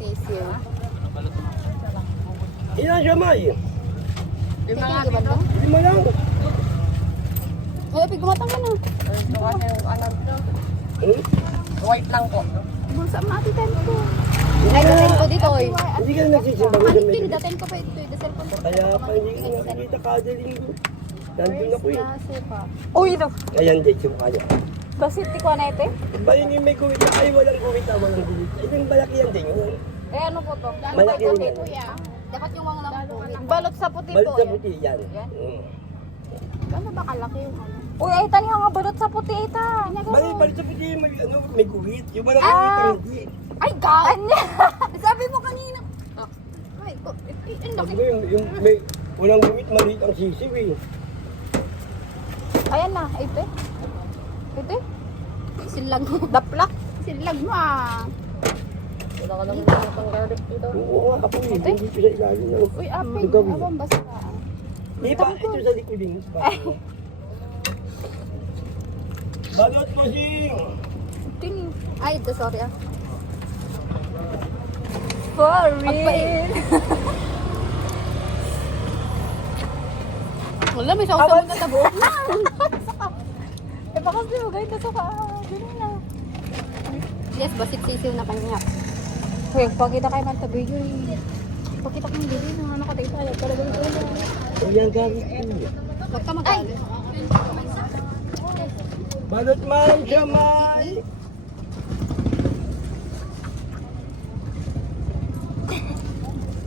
sisiyo. Ilan siya, May? Lima lang. 5 lang. Ay, pig gumatang ka na. White lang po. Bulsa matitan ko. Ay, daten ko dito, oy. Hindi ka nagsisimba ko Ay, sa hindi, may. daten ko pa ito, the cellphone ko. Kaya pa hindi ka nakikita kada linggo. Nandun ako eh. Kasi pa. Uy, ito. Ayan, date yung kanya. Basit ti ko na ito. Ba yun yung may guwit na ay walang guwit na walang guwit. Ay, yung malaki yan din. Yung Eh, ano po to? malaki Ito, yan. kuya. Dapat yung mga nakukulit. Balot sa puti Balik po. sa eh. puti yan. Yan? Gano'n ba kalaki yung ano? Uy, ay tani nga balot sa puti ita. Balik sa puti may, ano, may guwit. Yung walang guwit ang hindi. Ay, gaan niya. Sabi mo kanina. Ay, ang Sabi laki. ko yung may walang guwit maliit ang sisiw eh. Ayan na, ito. Ito. Sinlag mo. Daplak. Sinlag mo ah. Wala ka naman pang garlic dito. Oo nga ako eh. Hindi ko sa ilalim ng Uy, apay. lugaw. Abang basta. Di ba? Ito sa likuding. Balot mo sing! Ay, ito, sorry ah. Sorry. Wala, may sausaw mo na sa buhok na. Eh, baka di mo ganyan na ka. Ganun na. Yes, basit sisiw na kanya. Uy, pagkita kayo man tabi yun. Pakita ko yung dili ng ano ko tayo tayo. Talagang ulo. Ayan gamit ko. Ba't ka mag-alit? Balot man siya, May!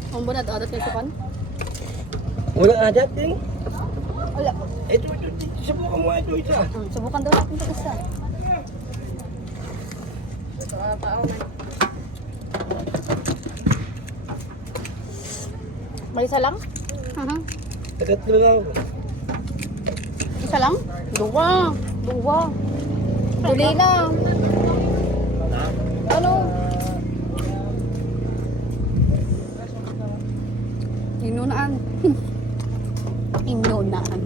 Kung bunad, adat kayo sa pan? Walang adat din. Wala. Ito, subukan mo ito isa. Subukan daw natin ito isa. May isa lang? Tagatlo lang. Isa lang? Dua. Dua. Duli na. Ano? Inunaan. Inunaan.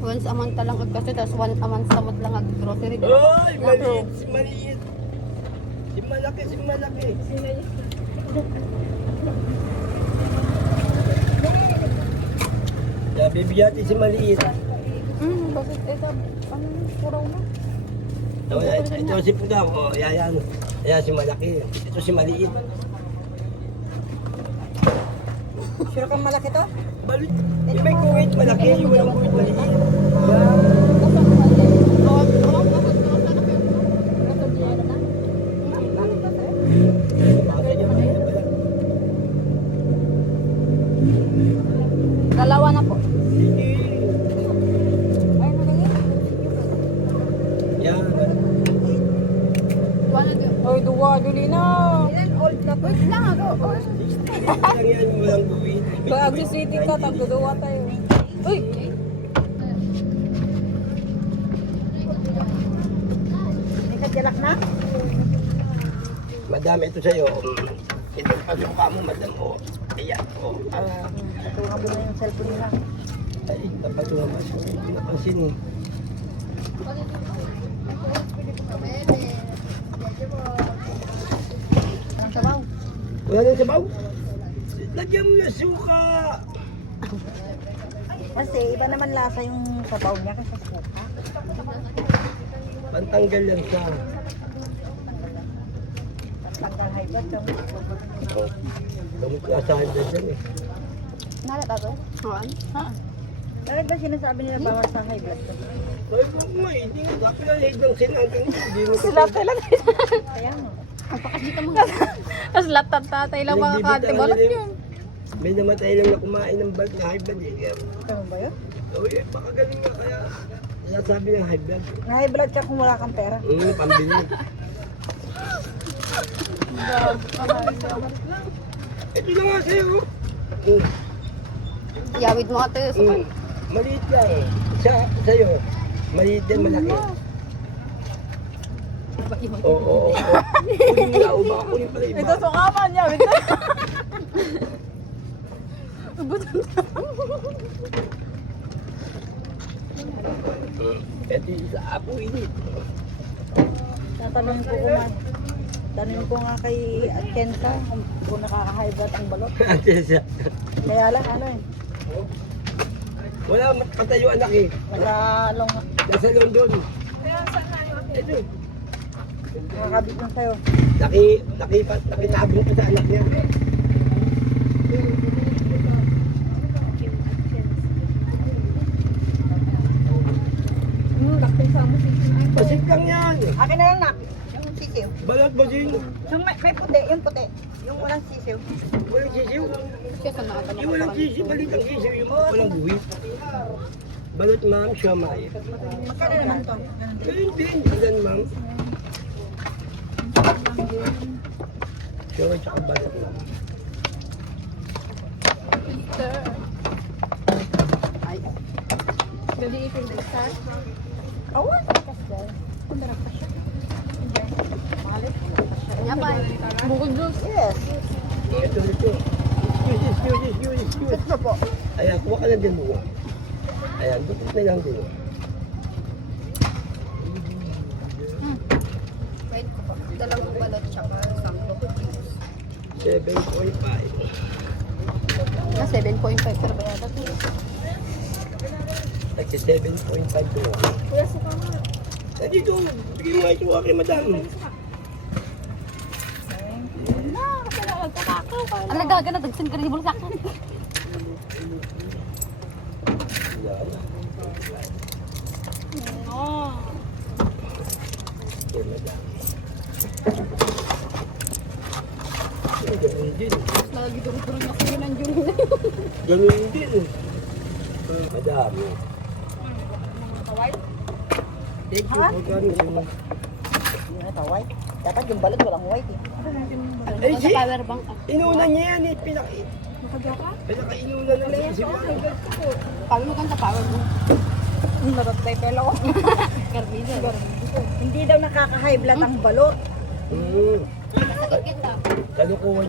Once a month lang ag kasi, tapos once a month samot lang ag grocery. Ay, maliit, si maliit. Si malaki, si malaki. Yeah, bibiyati si maliit. Bakit ito? Ano? Puraw na. Ito si Pudaw, oh, yan. Ayan si malaki. Ito si maliit. Sure kang malaki to? Balit. Yung may kuwait malaki, yung walang kuwait maliit. Dalawa na po. Sige. Ay, nalagay. Yan. Ay, duwa. Duli na. Old na po. Lang ako. Lang yan, yung walang kuwait. Kaya agsiswiti ka, tagduduwa tayo. Uy! Ikadilak na? Madami ito sa'yo. Ito pag mukha mo, madam. Oh. Ayan. Oh. Tunga mo na yung cellphone nila. Ay, dapat naman. Hindi napansin eh. Ang sabaw. Wala nang sabaw? Lagyan mo na suka. Kasi iba naman lasa yung sabaw niya kasi suka. Pantanggal yan sa... Tanggal high blood yung Oh. Gamot na sa hagdan dyan eh. Nalat ako? Haan? Ha? Bakit ba sinasabi nila bawal sa high blood? Ay, kung nga, hindi nga. Dapat na higdan ng sinagin. Hindi mo Sila talaga. Kaya mo. Magpakasita mo. Tapos lahat ng tatay lang mga kante. Balat yun. May namatay lang na kumain ng balik na high blood eh. Kaya, Tama ba yun? oh, baka galing nga kaya. Sinasabi ng high blood. Na high blood ka kung wala kang pera. Pambili. Ito na nga sa'yo. Yawid mo ito. Maliit lang. Sa'yo. Maliit din, malaki. Oo. Kunin mo na, baka kunin pala iba. Ito sukaman niya. Ito. Ito yung sa apo init. Tatanungin ko kuman. Tanungin ko nga kay Kenta kung nakaka-high blood ang balot. Siya. Kaya lang ano eh. Wala patayo anak eh. Nag-along Nasa London. Ito. nakakabit lang sa'yo. Nakitabong pa sa anak niya. Basig lang yan. Akin na lang nak. Yung sisiw. Balat basig. Yung may puti, yung puti. Yung walang sisiw. Walang sisiw. Kasi sa nakatama Yung walang sisiw, balit ang sisiw. Yung walang buwit. Balat ma'am, siya may. Magkano naman to? Ganun din. Ganun ma'am. Siya tsaka balat ma'am. Ay. Dali ifil na sa. Awan. Kundara pa siya. Yan pa. Bukod juice. Yes. Ito. Excuse. Ito po. Ayan, kuha ka na din mo. Ayan, dukot na lang din. Wait ko pa. Dalawang balot tsaka sampo. 7.5. Na 7.5 pero ba yata ito? Nagsi 7.5 ko lang. Kuya, suka mo. Eh dito, bigyan mo nga ito kay madam. Ang nagaga na, dagsan ka rin yung bulsak. Yan. Kay madam. Ganun din. Lagi durug-durug na kayo ng June. Ganun din. Madam. Thank you for coming. Yung ito, white. Dapat yung balot walang white eh. Eh, Sa si- power bank. Inuna niya yan eh. Pinaka-inuna na lang. Power mo kang sa power bank. Marot tayo pala ko. Garbida. Hindi daw nakaka-high blood ang balot. Hmm. Sakit kita. Kalukuhan